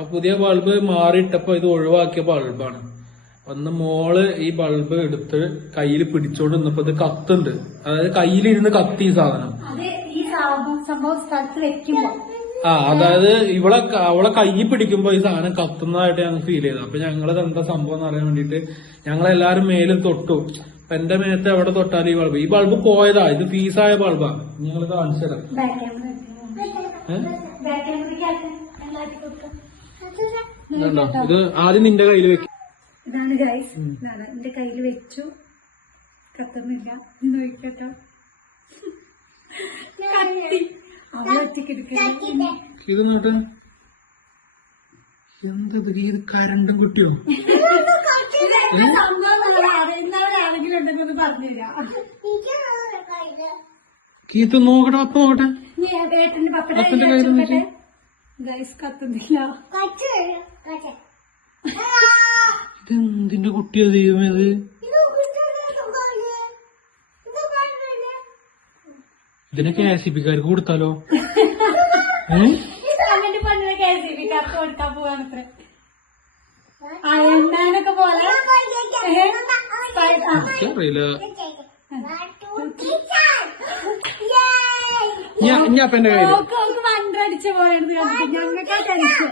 ആ പുതിയ ബൾബ് മാറിയിട്ടപ്പോ ഇത് ഒഴിവാക്കിയ ബൾബാണ്. അന്ന് മോള് ഈ ബൾബ് എടുത്ത് കയ്യിൽ പിടിച്ചോണ്ട് നിന്നപ്പോ ഇത് കത്തുണ്ട്. അതായത് കയ്യിലിരുന്ന് കത്തി ഈ സാധനം. അതായത് അവളെ കൈ പിടിക്കുമ്പോ ഈ സാധനം കത്തുന്നതായിട്ട് ഞങ്ങൾക്ക് ഫീൽ ചെയ്തു. അപ്പൊ ഞങ്ങളത് എന്താ സംഭവം എന്ന് അറിയാൻ വേണ്ടിട്ട് ഞങ്ങളെല്ലാരും മേലും തൊട്ടു. അപ്പൊ എന്റെ മേത്ത് എവിടെ തൊട്ടാലും ഈ ബൾബ് പോയതാ. ഇത് ഫീസായ ബൾബാ. ഞങ്ങൾ കാണിച്ചു തരാം. ഇത് ആദ്യം നിന്റെ കയ്യിൽ വെക്കും. ഇതാണ് ഗൈസ്, ഇതാണ് എന്റെ കയ്യിൽ വെച്ചു. കത്തുന്നില്ല. നോക്കട്ടോ, ഇത് നോട്ടെ. എന്തത് ഇത് കരണ്ടും കിട്ടിയോ? ആരെങ്കിലും ഉണ്ടെന്ന് പറഞ്ഞുതരാം. കീത്ത് നോക്കട്ടെ. അപ്പൊ നോക്കട്ടെ. പപ്പന്റെ കയ്യിൽ ഗൈസ് കത്തുന്നില്ല. ഇതെന്തിന്റെ കുട്ടിയാ ദൈവമേ ഇത്? ഇതിനെ KCB-ക്കാർക്ക് കൊടുത്താലോ? കൊടുക്കാൻ പോവാണത്ര. അയണ്ണാനൊക്കെ പോലെ അറിയില്ല. ഞാൻ അപ്പന്റെ കയ്യിൽ വണ്ടടിച്ച പോയത് ഞങ്ങൾക്ക് ടെൻഷൻ.